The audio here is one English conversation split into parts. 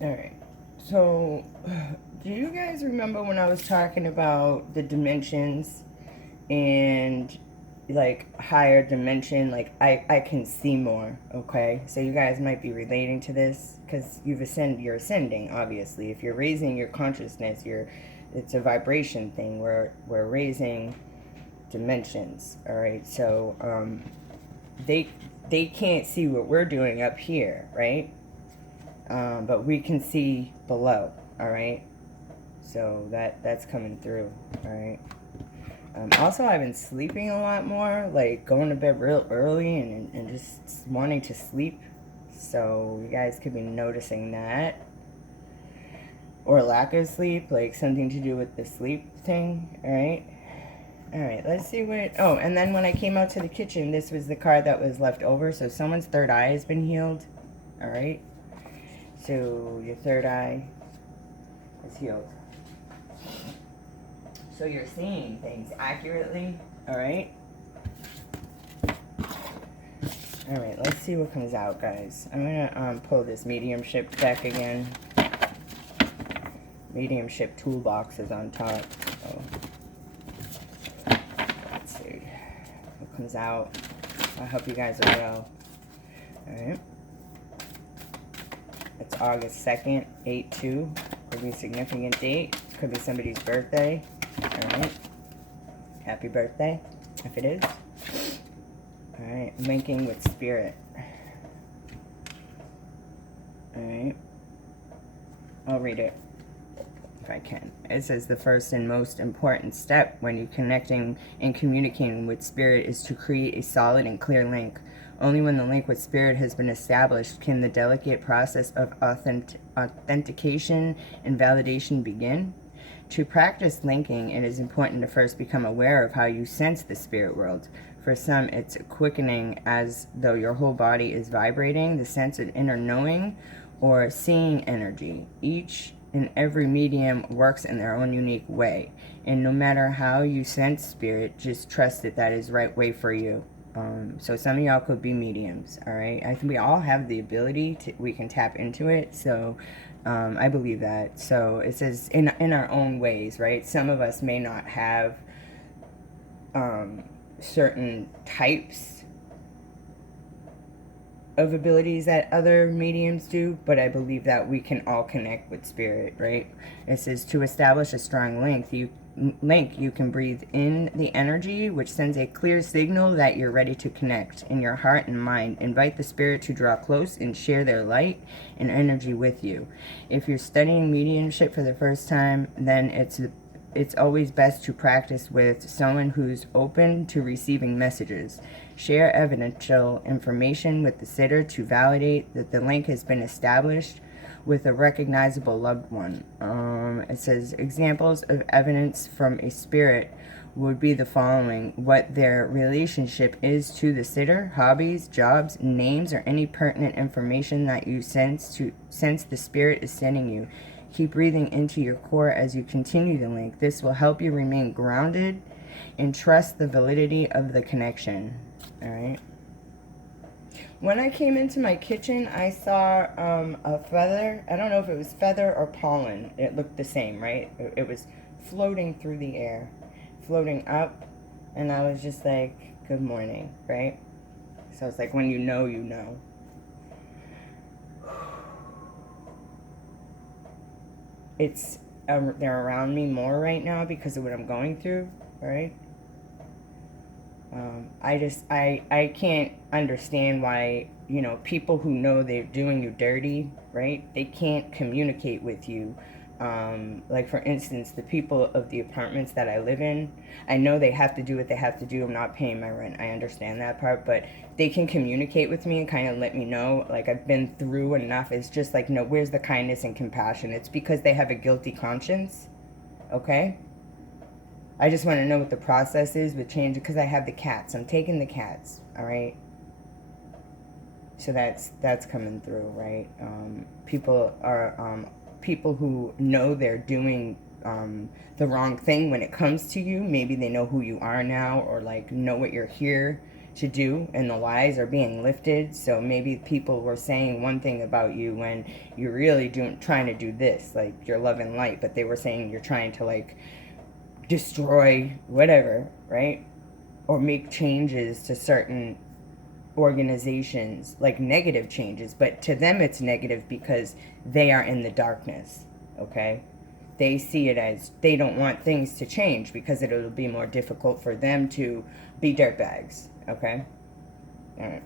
Alright. So, do you guys remember when I was talking about the dimensions and like higher dimension? Like, I can see more, okay? So, you guys might be relating to this because you're ascending, obviously. If you're raising your consciousness, it's a vibration thing. We're raising dimensions, alright? So, they, they can't see what we're doing up here, right? But we can see below, all right? So that's coming through, all right? Also, I've been sleeping a lot more, like going to bed real early and just wanting to sleep. So you guys could be noticing that. Or lack of sleep, like something to do with the sleep thing, all right? All right, let's see what... Oh, and then when I came out to the kitchen, this was the card that was left over. So someone's third eye has been healed, all right? So your third eye is healed. So you're seeing things accurately, all right? All right, let's see what comes out, guys. I'm gonna pull this mediumship deck again. Mediumship toolbox is on top. So let's see what comes out. I hope you guys are well. All right. It's August 2nd, 8/2. Could be a significant date. Could be somebody's birthday. All right. Happy birthday, if it is. All right. Linking with spirit. All right. I'll read it if I can. It says the first and most important step when you're connecting and communicating with spirit is to create a solid and clear link. Only when the link with spirit has been established can the delicate process of authentication and validation begin. To practice linking, it is important to first become aware of how you sense the spirit world. For some, it's quickening as though your whole body is vibrating, the sense of inner knowing or seeing energy. Each and every medium works in their own unique way. And no matter how you sense spirit, just trust that is the right way for you. So some of y'all could be mediums, all right? I think we all have the ability to, we can tap into it. So I believe that. So it says in our own ways, right? Some of us may not have certain types of abilities that other mediums do, but I believe that we can all connect with spirit, right? It says to establish a strong link, you can breathe in the energy, which sends a clear signal that you're ready to connect. In your heart and mind, invite the spirit to draw close and share their light and energy with you. If you're studying mediumship for the first time, then it's always best to practice with someone who's open to receiving messages. Share evidential information with the sitter to validate that the link has been established with a recognizable loved one. It says examples of evidence from a spirit would be the following: what their relationship is to the sitter, hobbies, jobs, names, or any pertinent information that you sense the spirit is sending you. Keep breathing into your core as you continue the link. This will help you remain grounded and trust the validity of the connection. All right. When I came into my kitchen, I saw a feather. I don't know if it was feather or pollen. It looked the same, right? It was floating through the air, floating up. And I was just like, good morning, right? So it's like, when you know, you know. They're around me more right now because of what I'm going through, right? I can't understand why, people who know they're doing you dirty, right? They can't communicate with you. Like, for instance, the people of the apartments that I live in, I know they have to do what they have to do. I'm not paying my rent. I understand that part, but they can communicate with me and kind of let me know, like, I've been through enough. It's just like, no, where's the kindness and compassion? It's because they have a guilty conscience, okay? I just want to know what the process is with change, because I have the cats. I'm taking the cats, all right? So that's coming through, right? People who know they're doing the wrong thing when it comes to you. Maybe they know who you are now, or like know what you're here to do, and the lies are being lifted. So maybe people were saying one thing about you when you're really trying to do this, like you're love and light, but they were saying you're trying to like destroy whatever, right? Or make changes to certain organizations, like negative changes, but to them it's negative because they are in the darkness, okay? They see it as they don't want things to change because it'll be more difficult for them to be dirtbags, okay? All right.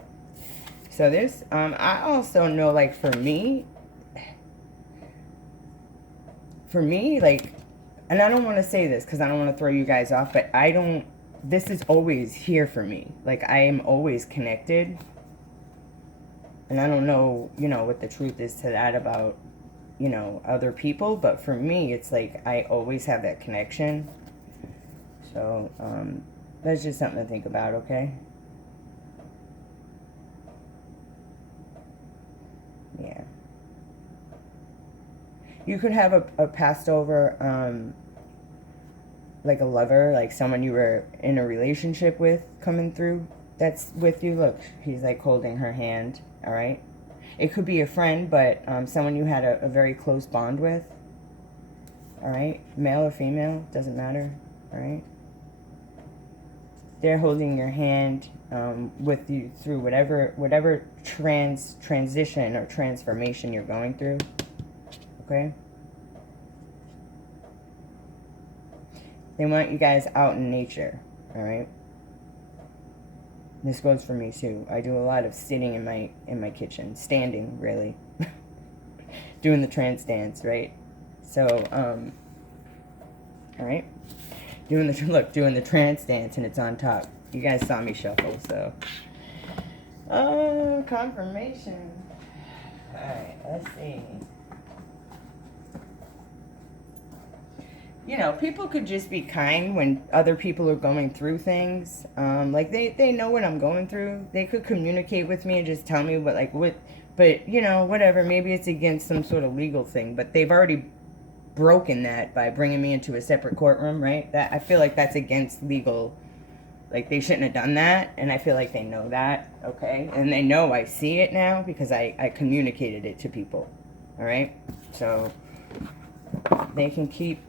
So this, I also know, like, for me, like, and I don't want to say this because I don't want to throw you guys off, but this is always here for me. Like, I am always connected. And I don't know, you know, what the truth is to that about, you know, other people. But for me, it's like I always have that connection. So, that's just something to think about, okay? Yeah. You could have a passed over, like a lover, like someone you were in a relationship with coming through that's with you. Look, he's like holding her hand, all right? It could be a friend, but someone you had a very close bond with, all right? Male or female, doesn't matter, all right? They're holding your hand with you through whatever transition or transformation you're going through, okay? They want you guys out in nature, all right? This goes for me too. I do a lot of sitting in my kitchen, standing really, doing the trance dance, right? So, all right, doing the trance dance, and it's on top. You guys saw me shuffle, so. Confirmation. All right, let's see. You know, people could just be kind when other people are going through things. Like they know what I'm going through. They could communicate with me and just tell me but you know, whatever. Maybe it's against some sort of legal thing, but they've already broken that by bringing me into a separate courtroom, right? That I feel like that's against legal. Like they shouldn't have done that, and I feel like they know that, okay? And they know I see it now because I communicated it to people, all right? So they can keep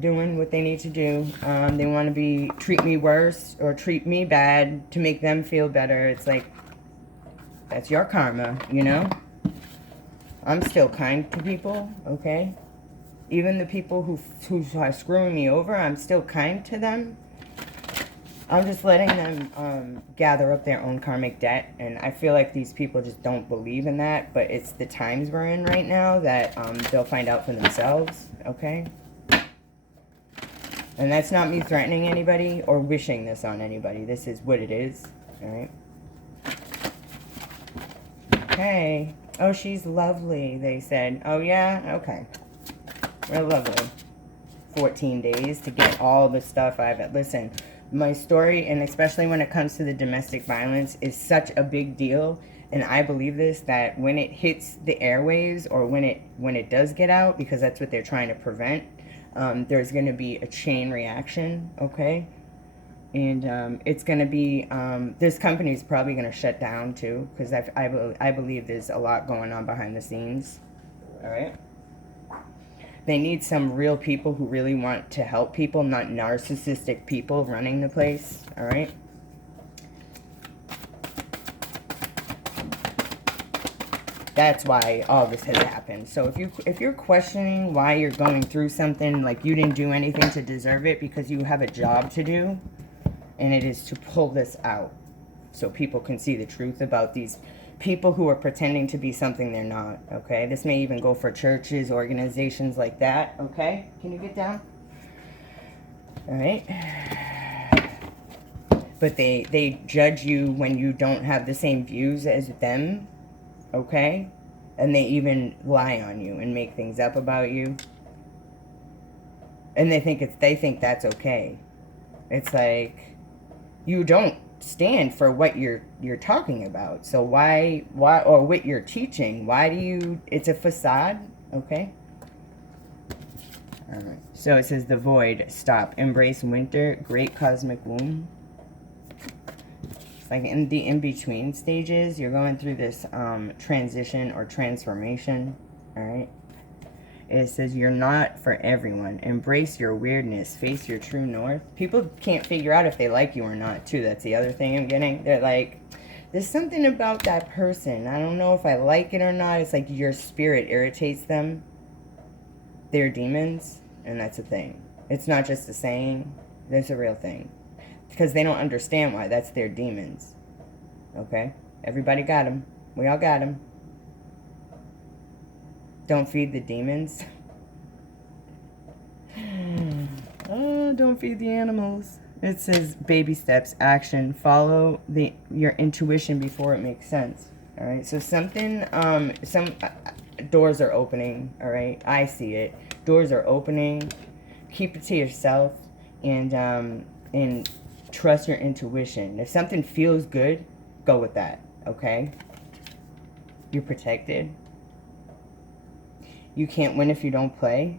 doing what they need to do. They want to treat me worse or treat me bad to make them feel better. It's like, that's your karma, you know? I'm still kind to people, okay? Even the people who are screwing me over, I'm still kind to them. I'm just letting them gather up their own karmic debt, and I feel like these people just don't believe in that, but it's the times we're in right now that they'll find out for themselves, okay? And that's not me threatening anybody or wishing this on anybody. This is what it is. All right. Okay. Oh, she's lovely, they said. Oh, yeah? Okay. We're lovely. 14 days to get all the stuff Listen, my story, and especially when it comes to the domestic violence, is such a big deal. And I believe this, that when it hits the airwaves or when it does get out, because that's what they're trying to prevent, there's going to be a chain reaction, okay? And it's going to be, this company is probably going to shut down too, because I believe there's a lot going on behind the scenes, all right? They need some real people who really want to help people, not narcissistic people running the place, all right? That's why all this has happened. So if you're questioning why you're going through something, like you didn't do anything to deserve it, because you have a job to do, and it is to pull this out so people can see the truth about these people who are pretending to be something they're not, okay? This may even go for churches, organizations like that, okay? Can you get down? All right. But they judge you when you don't have the same views as them, okay? And they even lie on you and make things up about you. And they think that's okay. It's like, you don't stand for what you're talking about. So why or what you're teaching, why do you, it's a facade, okay? All right. So it says the void, stop, embrace winter, great cosmic womb. like in the in-between stages, you're going through this transition or transformation, all right? It says you're not for everyone. Embrace your weirdness. Face your true north. People can't figure out if they like you or not, too. That's the other thing I'm getting. They're like, there's something about that person. I don't know if I like it or not. It's like your spirit irritates them. They're demons, and that's a thing. It's not just a saying. That's a real thing. Because they don't understand why. That's their demons. Okay? Everybody got them. We all got them. Don't feed the demons. Oh, don't feed the animals. It says baby steps, action. Follow your intuition before it makes sense. All right. So something, some doors are opening. All right. I see it. Doors are opening. Keep it to yourself, and trust your intuition. If something feels good, go with that. Okay. You're protected. You can't win if you don't play,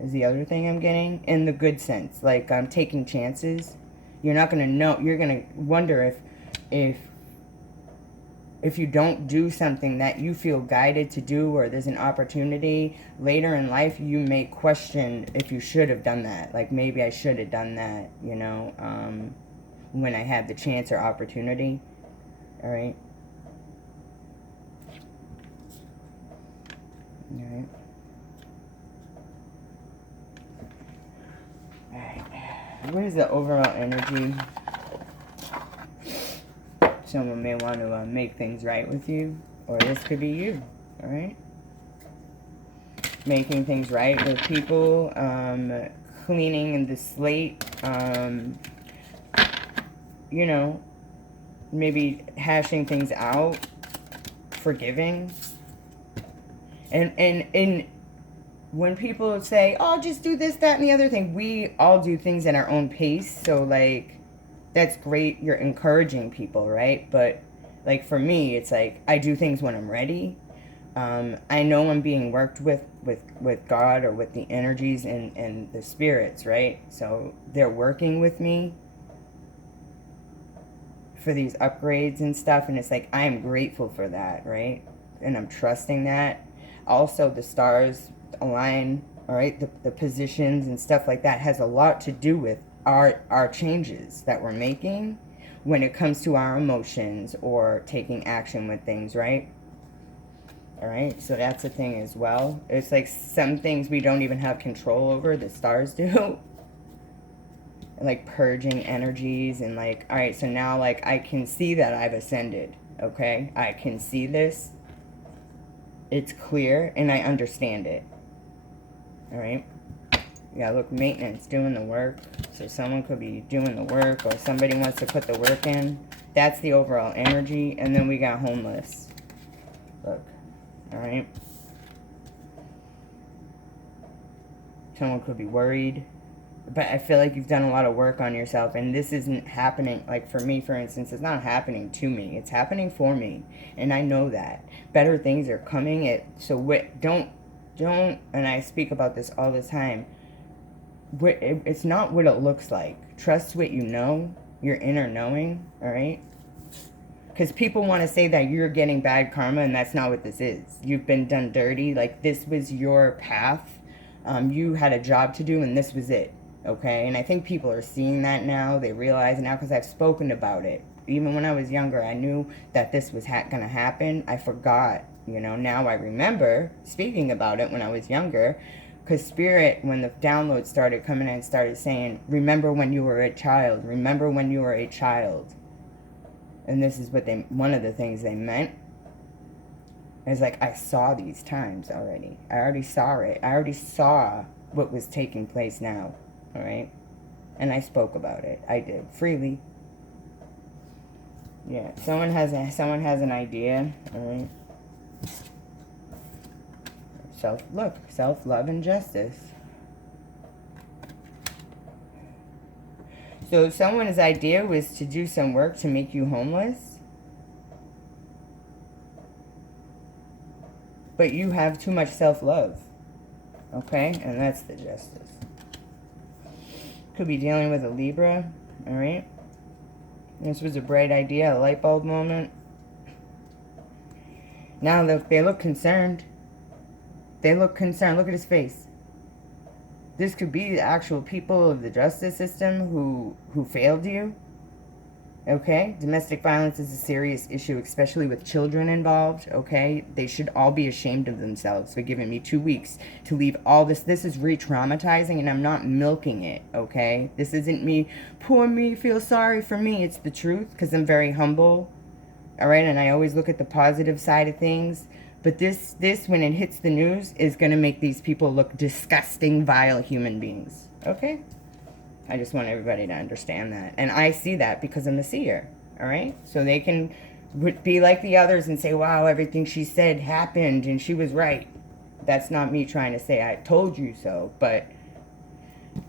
is the other thing I'm getting. In the good sense. Like, I'm taking chances. You're not going to know. You're going to wonder if you don't do something that you feel guided to do, or there's an opportunity later in life, you may question if you should have done that. Like, maybe I should have done that, you know, when I had the chance or opportunity. All right. All right. What is the overall energy? Someone may want to make things right with you, or this could be you, all right? Making things right with people, cleaning the slate, you know, maybe hashing things out, forgiving. And when people say, oh, just do this, that, and the other thing, we all do things at our own pace. So, like, that's great. You're encouraging people, right? But, like, for me, it's like, I do things when I'm ready. I know I'm being worked with God, or with the energies and the spirits, right? So they're working with me for these upgrades and stuff. And it's like, I am grateful for that, right? And I'm trusting that. Also, the stars align, all right? The positions and stuff like that has a lot to do with our changes that we're making when it comes to our emotions or taking action with things, right? All right, so that's a thing as well. It's like some things we don't even have control over, the stars do. Like purging energies and like, all right, so now like I can see that I've ascended, okay? I can see this. It's clear and I understand it. All right. Yeah, look, maintenance, doing the work. So someone could be doing the work, or somebody wants to put the work in. That's the overall energy. And then we got homeless. Look. All right. Someone could be worried. But I feel like you've done a lot of work on yourself. And this isn't happening. Like for me, for instance, it's not happening to me. It's happening for me. And I know that. Better things are coming. So don't, and I speak about this all the time. It's not what it looks like. Trust what you know, your inner knowing, all right? Because people want to say that you're getting bad karma, and that's not what this is. You've been done dirty. Like, this was your path. You had a job to do, and this was it, okay? And I think people are seeing that now. They realize now because I've spoken about it. Even when I was younger, I knew that this was going to happen. I forgot, you know. Now I remember speaking about it when I was younger. Because Spirit, when the download started coming in, started saying, remember when you were a child. Remember when you were a child. And this is what one of the things they meant. It's like, I saw these times already. I already saw it. I already saw what was taking place now. All right? And I spoke about it. I did. Freely. Yeah. Someone has an idea. All right? Self-love and justice. So someone's idea was to do some work to make you homeless. But you have too much self-love. Okay? And that's the justice. Could be dealing with a Libra. Alright? This was a bright idea, a light bulb moment. Now look, they look concerned. They look concerned. Look at his face. This could be the actual people of the justice system who failed you. Okay? Domestic violence is a serious issue, especially with children involved. Okay? They should all be ashamed of themselves for giving me 2 weeks to leave all this. This is re-traumatizing, and I'm not milking it. Okay? This isn't me, poor me, feel sorry for me. It's the truth, because I'm very humble. Alright? And I always look at the positive side of things. But this, when it hits the news, is going to make these people look disgusting, vile human beings. Okay? I just want everybody to understand that. And I see that because I'm a seer. Alright? So they can be like the others and say, wow, everything she said happened and she was right. That's not me trying to say I told you so. But,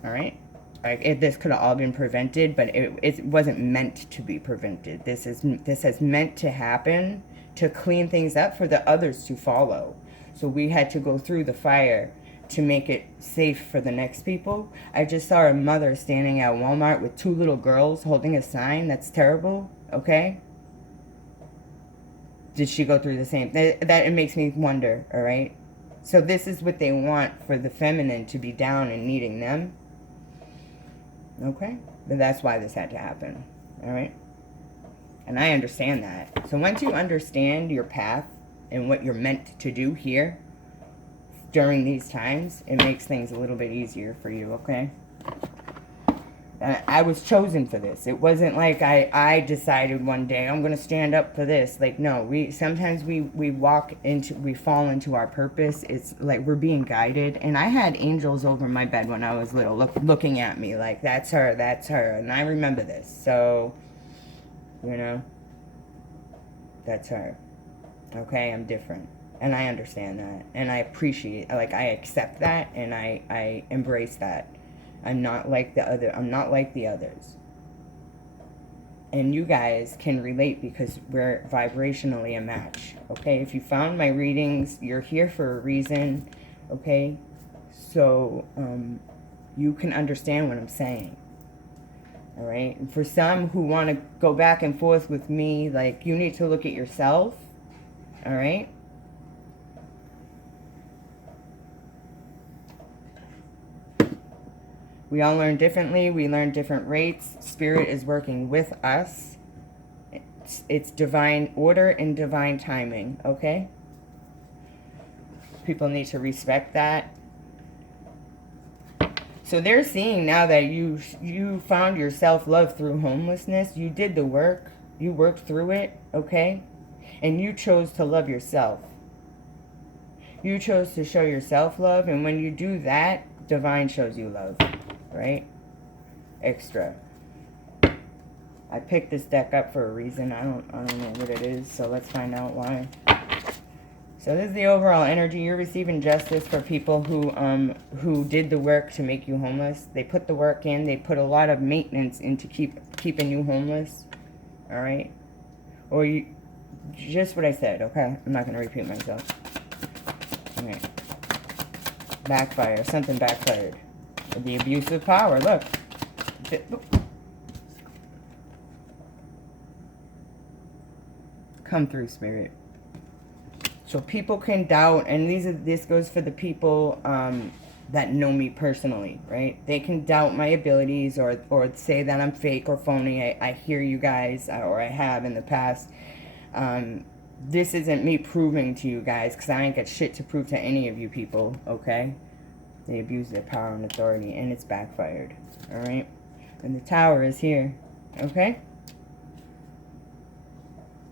alright? Like, this could have all been prevented, but it wasn't meant to be prevented. This has meant to happen to clean things up for the others to follow. So we had to go through the fire to make it safe for the next people. I just saw a mother standing at Walmart with 2 little girls holding a sign. That's terrible, okay? Did she go through the same? That it makes me wonder, all right? So this is what they want for the feminine to be down and needing them. Okay? But that's why this had to happen, all right? And I understand that. So once you understand your path and what you're meant to do here during these times, it makes things a little bit easier for you, okay? I was chosen for this. It wasn't like I decided one day I'm going to stand up for this. Like, no, sometimes we fall into our purpose. It's like we're being guided. And I had angels over my bed when I was little looking at me like, that's her, that's her. And I remember this. So, you know, that's her. Okay, I'm different. And I understand that. And I appreciate, like, I accept that and I embrace that. I'm not like the others. And you guys can relate because we're vibrationally a match. Okay, if you found my readings, you're here for a reason. Okay, so you can understand what I'm saying. All right, and for some who want to go back and forth with me, like, you need to look at yourself. All right. We all learn differently. We learn different rates. Spirit is working with us. It's divine order and divine timing, okay? People need to respect that. So they're seeing now that you found your self-love through homelessness. You did the work. You worked through it, okay? And you chose to love yourself. You chose to show yourself love. And when you do that, divine shows you love. Right? Extra. I picked this deck up for a reason. I don't know what it is, so let's find out why. So this is the overall energy. You're receiving justice for people who did the work to make you homeless. They put the work in. They put a lot of maintenance into keeping you homeless. All right? Or just what I said, okay? I'm not going to repeat myself. All right. Backfire. Something backfired. The abuse of power. Look. Come through, Spirit. So people can doubt, and this goes for the people that know me personally, right? They can doubt my abilities or say that I'm fake or phony. I hear you guys, or I have in the past. This isn't me proving to you guys, because I ain't got shit to prove to any of you people, okay? They abuse their power and authority, and it's backfired, all right? And the Tower is here, okay?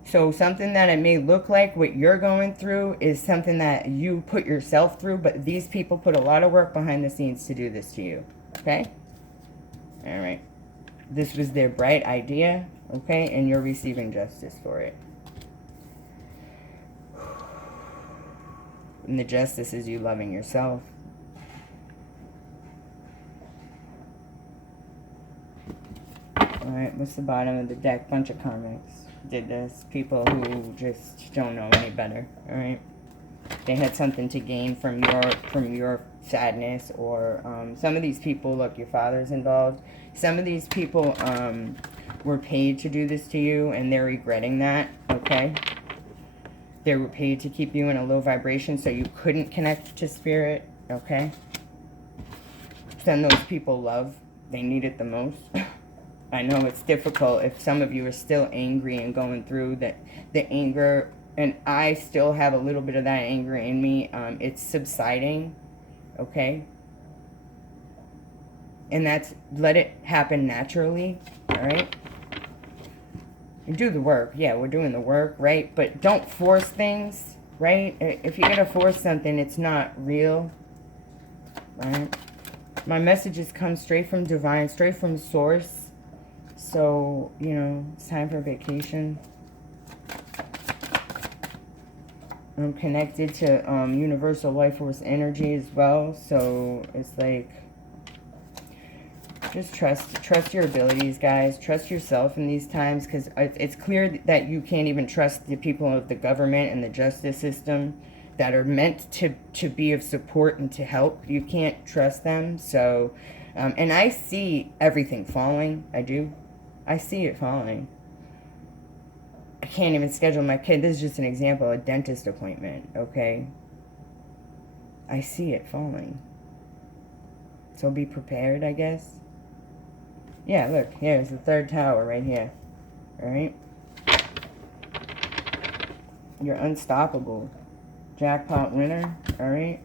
So something that it may look like what you're going through is something that you put yourself through, but these people put a lot of work behind the scenes to do this to you, okay? All right. This was their bright idea, okay? And you're receiving justice for it. And the justice is you loving yourself. Alright, what's the bottom of the deck? Bunch of karmics did this. People who just don't know any better. Alright? They had something to gain from your sadness, or some of these people, look, your father's involved. Some of these people were paid to do this to you, and they're regretting that, okay? They were paid to keep you in a low vibration so you couldn't connect to spirit, okay? Send those people love. They need it the most. I know it's difficult if some of you are still angry and going through the anger, and I still have a little bit of that anger in me. It's subsiding, okay? And that's, let it happen naturally, all right? You do the work. Yeah, we're doing the work, right? But don't force things, right? If you're going to force something, it's not real, right? My messages come straight from divine, straight from source. So, you know, it's time for vacation. I'm connected to universal life force energy as well. So it's like, just trust your abilities, guys. Trust yourself in these times, because it's clear that you can't even trust the people of the government and the justice system that are meant to be of support and to help. You can't trust them. So, and I see everything falling. I do. I see it falling. I can't even schedule my kid. This is just an example, a dentist appointment, okay? I see it falling. So be prepared, I guess. Yeah, look, here's the third tower right here. Alright? You're unstoppable. Jackpot winner. Alright?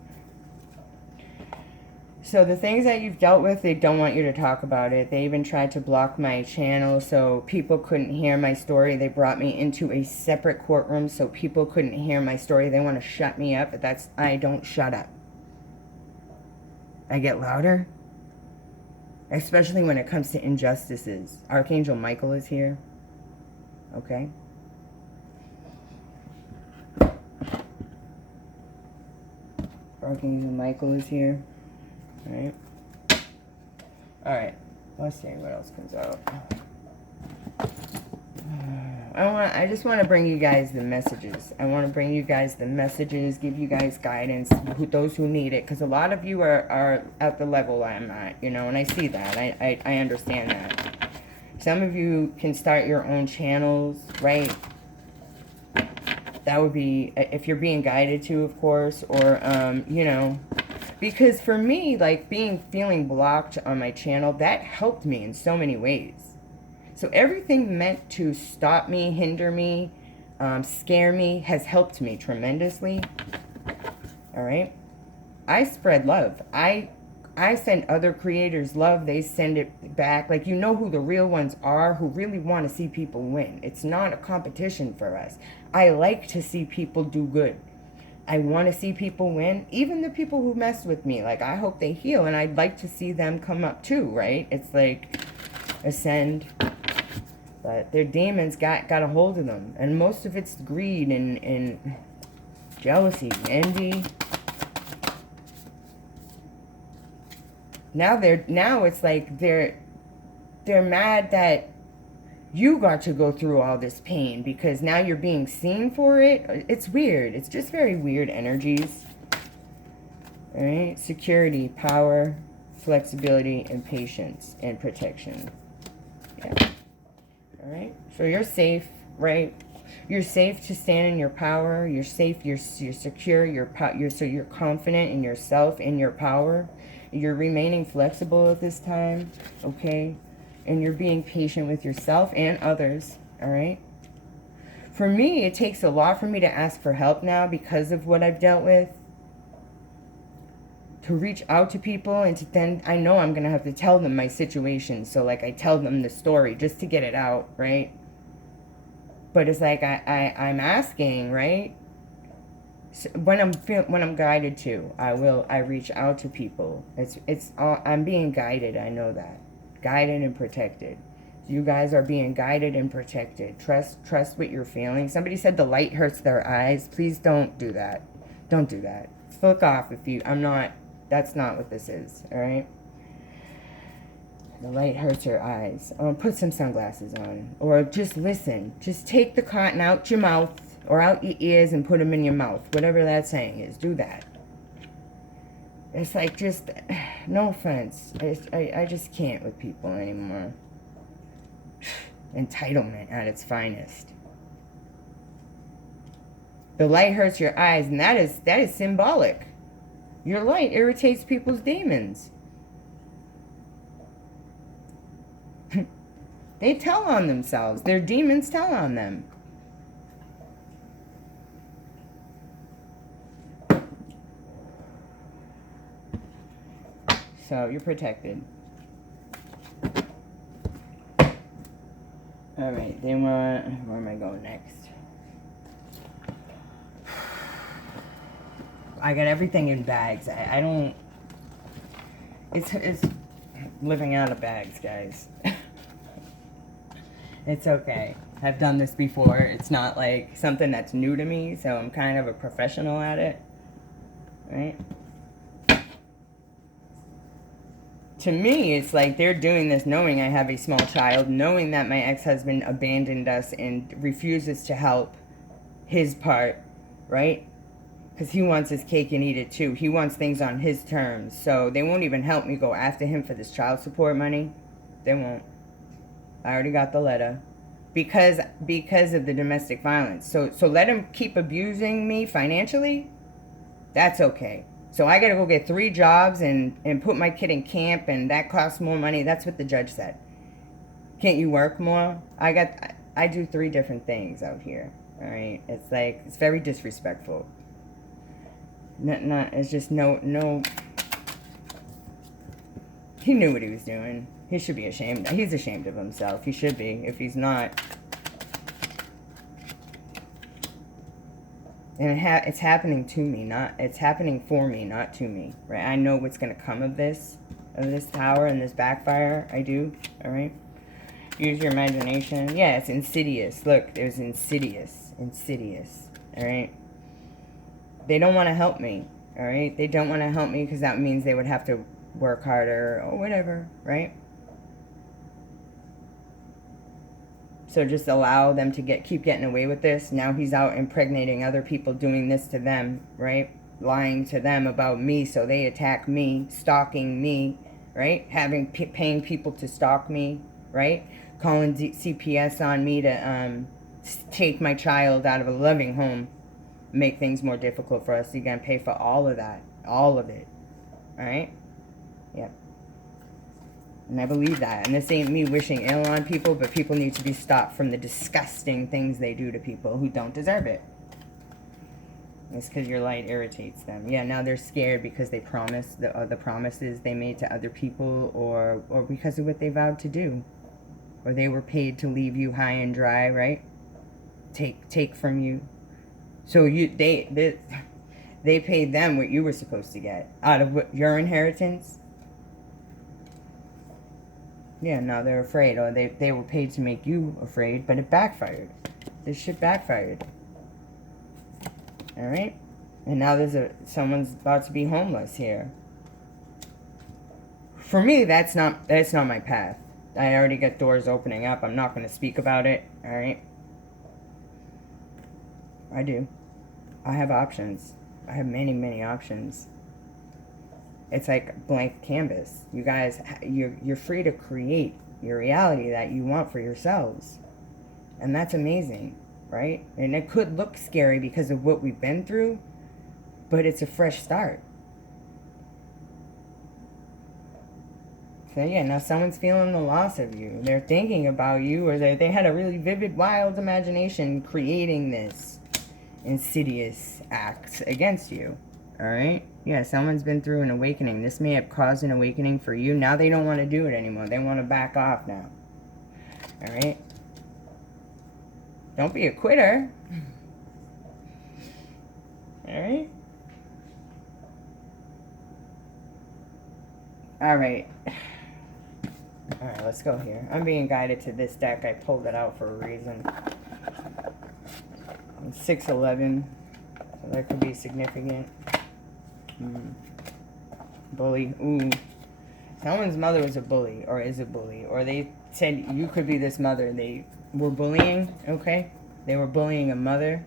So the things that you've dealt with, they don't want you to talk about it. They even tried to block my channel so people couldn't hear my story. They brought me into a separate courtroom so people couldn't hear my story. They want to shut me up, but I don't shut up. I get louder. Especially when it comes to injustices. Archangel Michael is here. Okay? Archangel Michael is here. Alright? Alright. Let's see what else comes out. I just want to bring you guys the messages. I want to bring you guys the messages, give you guys guidance, those who need it. Because a lot of you are at the level I'm at, you know, and I see that. I understand that. Some of you can start your own channels, right? That would be, if you're being guided to, of course, or, you know. Because for me, like, feeling blocked on my channel, that helped me in so many ways. So everything meant to stop me, hinder me, scare me, has helped me tremendously. All right? I spread love. I send other creators love. They send it back. Like, you know who the real ones are, who really want to see people win. It's not a competition for us. I like to see people do good. I want to see people win. Even the people who mess with me. Like, I hope they heal, and I'd like to see them come up too, right? It's like, ascend. But their demons got a hold of them. And most of it's greed and jealousy, envy. Now it's like they're mad that you got to go through all this pain because now you're being seen for it. It's weird. It's just very weird energies. All right? Security, power, flexibility, and patience, and protection. Yeah. All right, so you're safe, right? You're safe to stand in your power. You're safe. You're secure. So you're confident in yourself, in your power. You're remaining flexible at this time, okay? And you're being patient with yourself and others. All right. For me, it takes a lot for me to ask for help now because of what I've dealt with. To reach out to people and to then, I know I'm going to have to tell them my situation. So like I tell them the story just to get it out, right? But it's like I'm asking, right? So when I'm guided to, I reach out to people. It's all, I'm being guided. I know that. Guided and protected. You guys are being guided and protected. Trust what you're feeling. Somebody said the light hurts their eyes. Please don't do that. Don't do that. Flick off if you, that's not what this is, all right? The light hurts your eyes. Put some sunglasses on. Or just listen. Just take the cotton out your mouth or out your ears and put them in your mouth. Whatever that saying is, do that. It's like just, no offense. I just can't with people anymore. Entitlement at its finest. The light hurts your eyes, and that is symbolic. Your light irritates people's demons. They tell on themselves. Their demons tell on them. So you're protected. Alright, they want... Where am I going next? I got everything in bags. I don't... It's living out of bags, guys. It's okay. I've done this before. It's not like something that's new to me, so I'm kind of a professional at it. Right? To me, it's like they're doing this knowing I have a small child, knowing that my ex-husband abandoned us and refuses to help his part, right? Because he wants his cake and eat it too. He wants things on his terms. So they won't even help me go after him for this child support money. They won't. I already got the letter. Because of the domestic violence. So let him keep abusing me financially. That's okay. So I got to go get 3 jobs and put my kid in camp, and that costs more money. That's what the judge said. Can't you work more? I do 3 different things out here. All right. It's like, it's very disrespectful. It's just no. He knew what he was doing. He should be ashamed. He's ashamed of himself. He should be. If he's not. And it's happening to me, it's happening for me, not to me, right? I know what's going to come of this tower and this backfire. I do, all right? Use your imagination. Yeah, it's insidious. Look, there's insidious, all right? They don't want to help me, all right? They don't want to help me because that means they would have to work harder or whatever, right? So just allow them to keep getting away with this. Now he's out impregnating other people, doing this to them, right? Lying to them about me, so they attack me, stalking me, right? Paying people to stalk me, right? Calling CPS on me to take my child out of a loving home, make things more difficult for us. You're gonna pay for all of that, all of it, all right? Yep. And I believe that. And this ain't me wishing ill on people, but people need to be stopped from the disgusting things they do to people who don't deserve it. It's because your light irritates them. Yeah, now they're scared because they promised the promises they made to other people, or because of what they vowed to do. Or they were paid to leave you high and dry, right? Take from you. So they paid them what you were supposed to get out of your inheritance. Yeah, now they're afraid, or they were paid to make you afraid, but it backfired. This shit backfired. All right? And now someone's about to be homeless here. For me, that's not my path. I already got doors opening up. I'm not going to speak about it, all right? I do. I have options. I have many, many options. It's like blank canvas. You guys, you're free to create your reality that you want for yourselves. And that's amazing, right? And it could look scary because of what we've been through, but it's a fresh start. So yeah, now someone's feeling the loss of you. They're thinking about you, or they had a really vivid, wild imagination creating this insidious act against you. All right? Yeah, someone's been through an awakening. This may have caused an awakening for you. Now they don't want to do it anymore. They want to back off now. All right? Don't be a quitter. All right? All right. All right, let's go here. I'm being guided to this deck. I pulled it out for a reason. 611. So that could be significant. Bully. Ooh. Someone's mother was a bully, or is a bully. Or they said you could be this mother. They were bullying, okay? They were bullying a mother.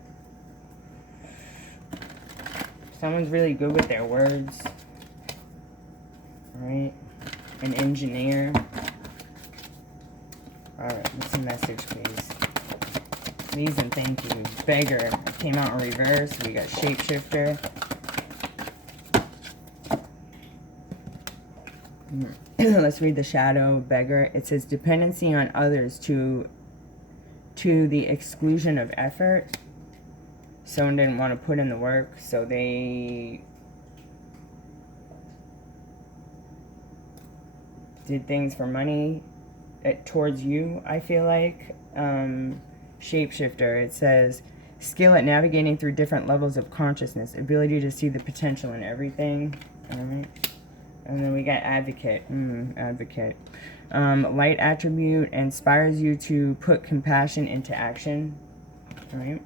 Someone's really good with their words. Alright? An engineer. Alright, what's the message, please? Please and thank you. Beggar came out in reverse. We got shapeshifter. Let's read the shadow. Beggar. It says dependency on others to the exclusion of effort. Someone didn't want to put in the work, so they did things for money towards you, I feel like. Shapeshifter, it says skill at navigating through different levels of consciousness, ability to see the potential in everything. All right. And then we got advocate. Advocate. Light attribute inspires you to put compassion into action. All right.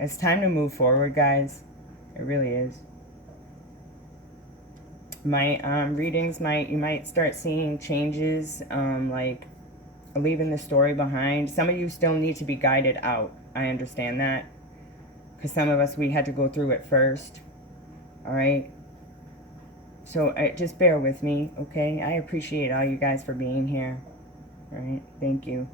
It's time to move forward, guys. It really is. My readings you might start seeing changes, like leaving the story behind. Some of you still need to be guided out. I understand that. Because some of us, we had to go through it first. Alright? So just bear with me, okay? I appreciate all you guys for being here. Alright? Thank you.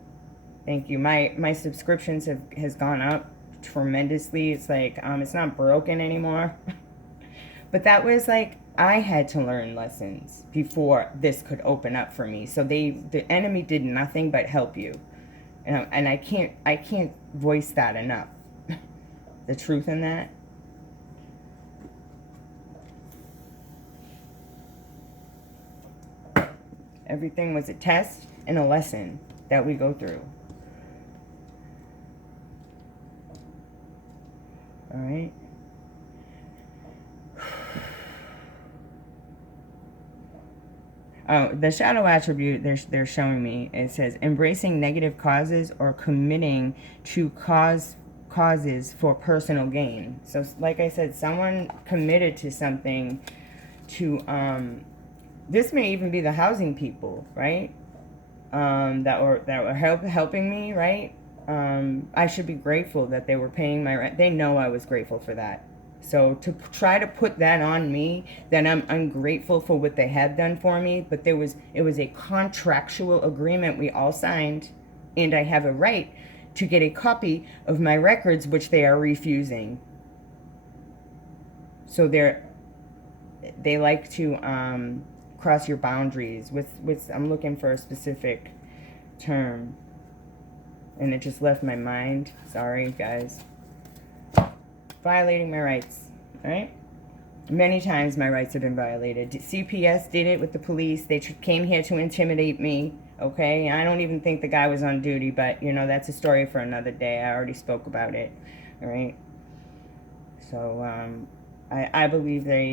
Thank you. My subscriptions has gone up tremendously. It's like, it's not broken anymore. But that was like, I had to learn lessons before this could open up for me. So the enemy did nothing but help you. And I can't voice that enough. The truth in that. Everything was a test and a lesson that we go through. All right. Oh, the shadow attribute they're showing me, it says embracing negative causes or committing to causes for personal gain. So like I said, someone committed to something to this may even be the housing people, right? That were helping me, right? I should be grateful that they were paying my rent. They know I was grateful for that. So to try to put that on me, that I'm ungrateful for what they have done for me, but it was a contractual agreement we all signed, and I have a right to get a copy of my records, which they are refusing. So they like to cross your boundaries with I'm looking for a specific term, and it just left my mind. Sorry, guys. Violating my rights, all right? Many times my rights have been violated. CPS did it with the police. They came here to intimidate me, okay? I don't even think the guy was on duty, but, you know, that's a story for another day. I already spoke about it, all right? So, I believe they